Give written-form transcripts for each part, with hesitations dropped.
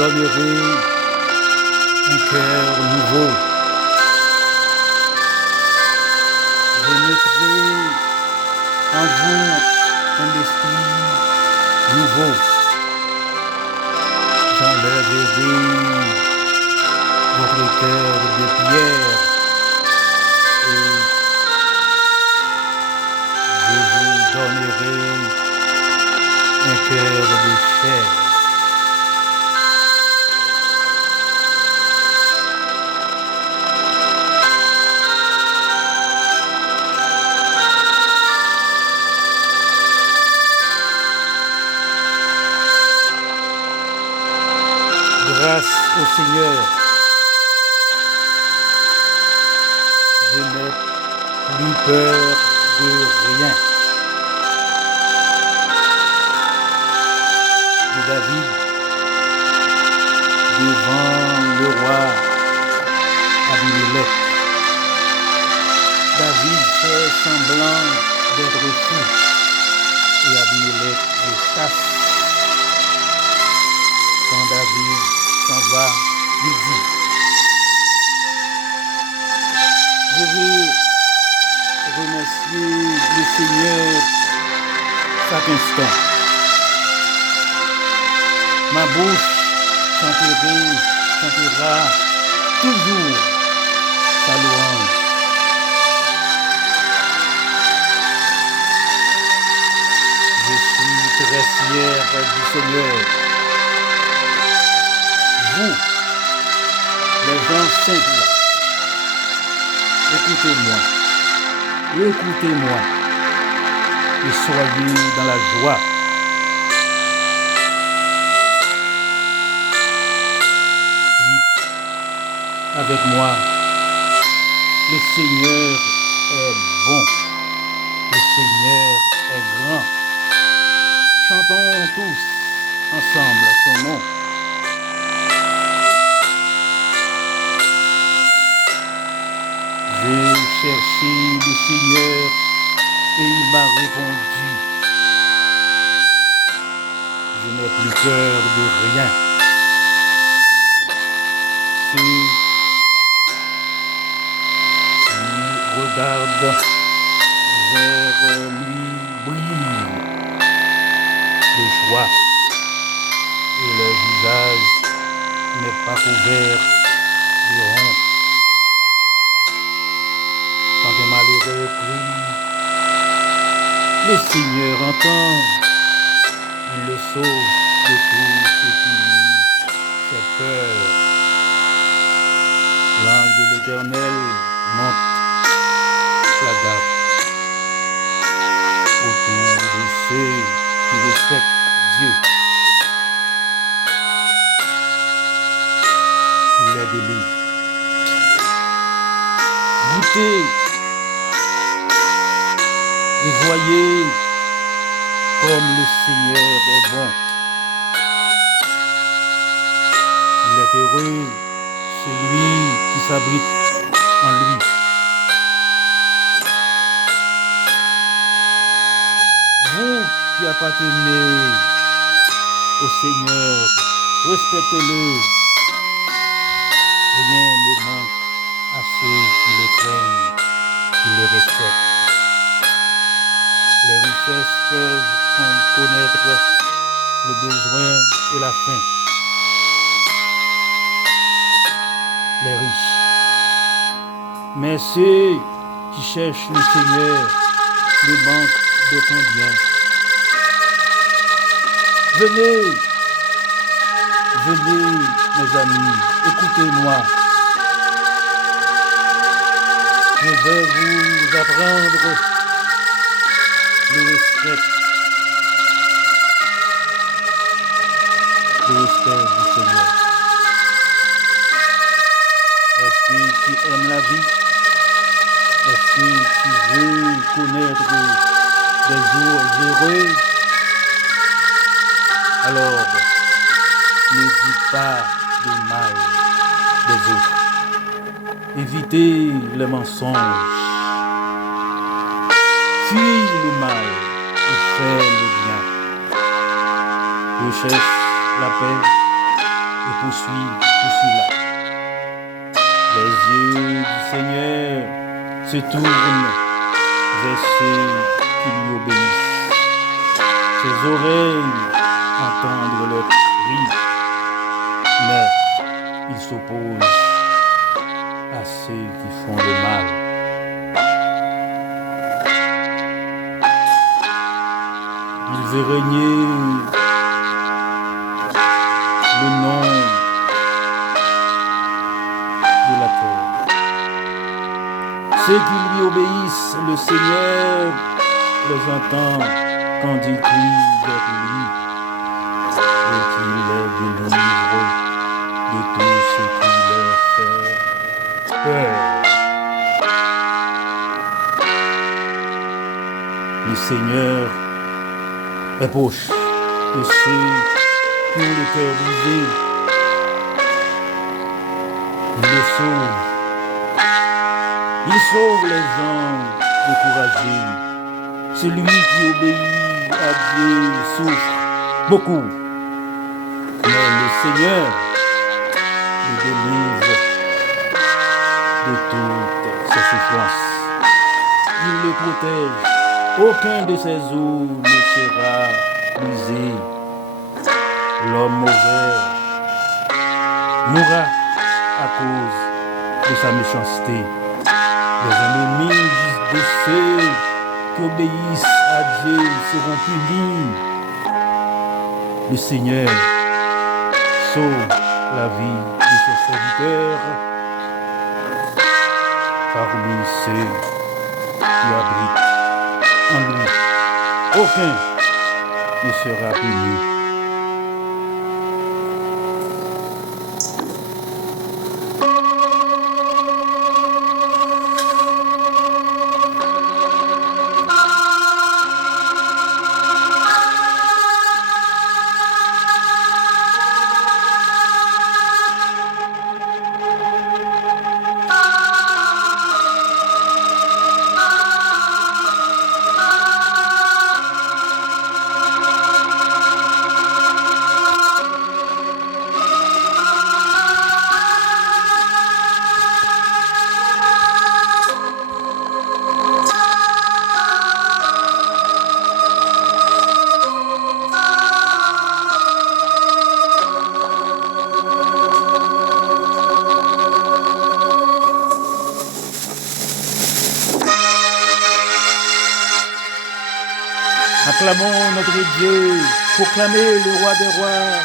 donnerai un cœur nouveau. Je mettrai en vous un esprit nouveau. J'enlèverai votre cœur de pierre et je vous donnerai un cœur de chair. Grâce au Seigneur, je n'ai plus peur de rien. De David, devant le roi Abimelech. David fait semblant d'être fou et Abimelech le chasse. Quand David s'en va, il dit: je veux remercier le Seigneur chaque instant. Ma bouche chantera toujours sa louange. Je suis très fier du Seigneur. Vous, les gens simples, écoutez-moi et soyez dans la joie. Dites avec moi: le Seigneur est bon, le Seigneur est grand. Chantons tous ensemble son nom. J'ai cherché le Seigneur et il m'a répondu. Je n'ai plus peur de rien. Ceux qui regardent vers lui brillent de joie et leur visage n'est pas couvert de honte. Quand un malheureux crie, le Seigneur entend, il le sauve de tout ce qui lui fait peur. L'ange de l'Éternel monte la garde autour de ceux qui respectent Dieu. Il les délivre. Goûtez et voyez comme le Seigneur est bon. Il est heureux celui qui s'abrite en lui. Vous qui appartenez au Seigneur, respectez-le. Rien ne manque à ceux qui le craignent, qui le respectent. Les richesses peuvent connaître le besoin et la faim. Les riches. Mais ceux qui cherchent le Seigneur ne manquent d'aucun bien. Venez, mes amis, écoutez-moi. Je vais vous apprendre le respect du Seigneur. Est-ce que tu aimes la vie? Est-ce que tu veux connaître des jours heureux? Alors, ne dis pas de mal des autres. Évitez les mensonges. Fuis le mal et fais le bien. Recherche la paix et poursuit là. Les yeux du Seigneur se tournent vers ceux qui lui obéissent. Ses oreilles entendent leurs cris, mais il s'oppose à ceux qui font le mal. Il veut régner le nom de la terre. Ceux qui lui obéissent, le Seigneur les entend quand ils crient vers lui et qu'il les délivre de tout ce qui leur fait peur. Le Seigneur est proche de ceux qui ont le cœur brisé. Il les sauve. Il sauve les gens découragés. Celui qui obéit à Dieu souffre beaucoup. Mais le Seigneur le délivre de toutes ses souffrances. Il le protège. Aucun de ses os ne sera brisé. L'homme mauvais mourra à cause de sa méchanceté. Les ennemis de ceux qui obéissent à Dieu seront punis. Le Seigneur sauve la vie de ses serviteurs parmi ceux qui abritent en lui. Aucun ne sera puni. Acclamons notre Dieu, proclamez le roi des rois.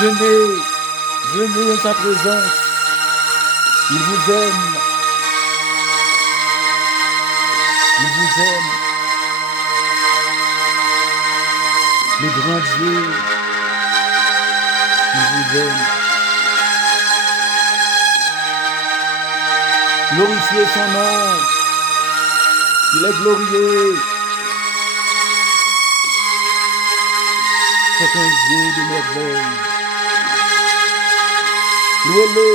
Venez en sa présence. Il vous aime. Il vous aime. Le grand Dieu, il vous aime. Glorifiez son nom. Il est glorieux. C'est un Dieu de merveille. Louez-le.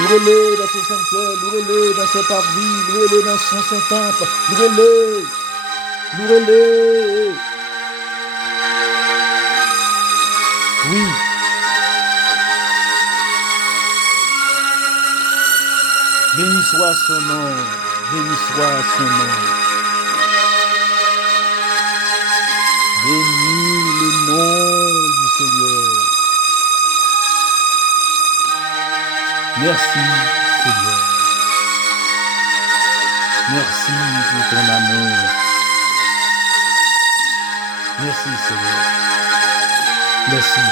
Louez-le dans son sanctuaire. Louez-le dans ses parvis. Louez-le dans son Saint-Temple. Louez-le. Louez-le. Oui. Béni soit son nom. Béni soit son nom. Bénis le nom du Seigneur. Merci Seigneur. Merci pour ton amour. Merci Seigneur. Merci.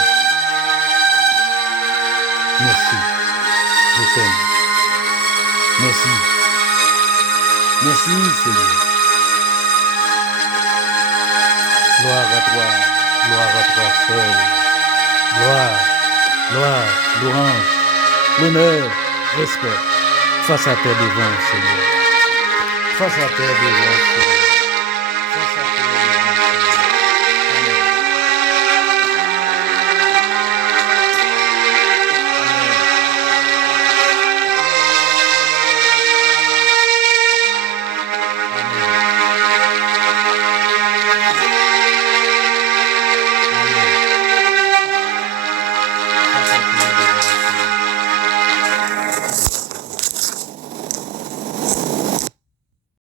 Merci. Je t'aime. Merci. Merci Seigneur. Gloire à toi seul. Gloire, louange, l'honneur, respect, face à tes devants, Seigneur. Face à tes devants, Seigneur.